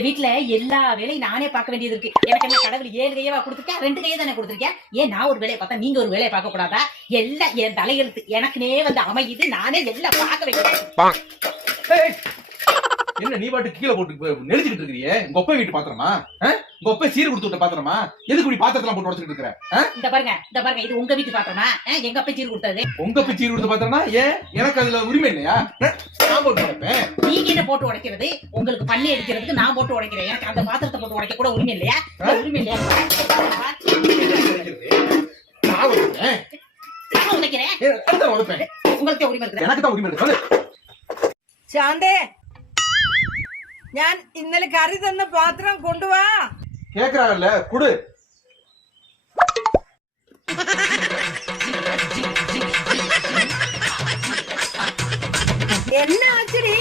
வீட்டுல எல்லா வேலையும் நானே பார்க்க வேண்டியது இருக்கு. எனக்கு என்ன கடவுள் 7 கையவா கொடுத்துருக்கேன்? 2 கையை தானே கொடுத்துருக்கேன். ஏன் நான் ஒரு வேலையை பார்த்தா நீங்க ஒரு வேலையை பார்க்க கூடாதா? எல்லாம் என் தலையெழுத்து எனக்குனே வந்து அமையுது. நானே எல்லாம் பார்க்க வைக்கிறேன். என்ன நீ பாட்டு கீழே போட்டு நெளிச்சுக்கிட்டு இருக்கிறியே? உங்க ஒப்ப வீட்டு பாத்திரமா? உங்க ஒப்ப சீர் கொடுத்து விட்ட பாத்திரமா? எதுக்கு இப்படி பாத்திரத்தெல்லாம் போட்டு உடச்சிட்டு இருக்கிற? இந்த பாருங்க இது உங்க வீட்டு பாத்திரமா? எங்க அப்பா சீர் கொடுத்தது. உங்க அப்ப சீர் கொடுத்த பாத்திரமா? ஏன் எனக்கு அதுல உரிமை இல்லையா? நான் போட்டு உடைப்பேன். நீங்க என்ன போட்டு உடைக்கிறது? உங்களுக்கு பண்ணி எடுக்கிறதுக்கு நான் போட்டு உடைக்கிறேன். எனக்கு அந்த பாத்திரத்தை போட்டு உடைக்க கூட உரிமை இல்லையா? உரிமை இல்லையா? நான் உடைப்பேன். நான் உடைக்கிறேன். உடைப்பேன். உங்களுக்கு உரிமை இருக்கு. எனக்கு தான் உரிமை இருக்கு. ശാന്തേ ഞാൻ ഇന്നലെ കറി തന്ന പാത്രം കൊണ്ടുവാ. கேக்குறாங்கல்ல குடு. என்ன ஆச்சுடி?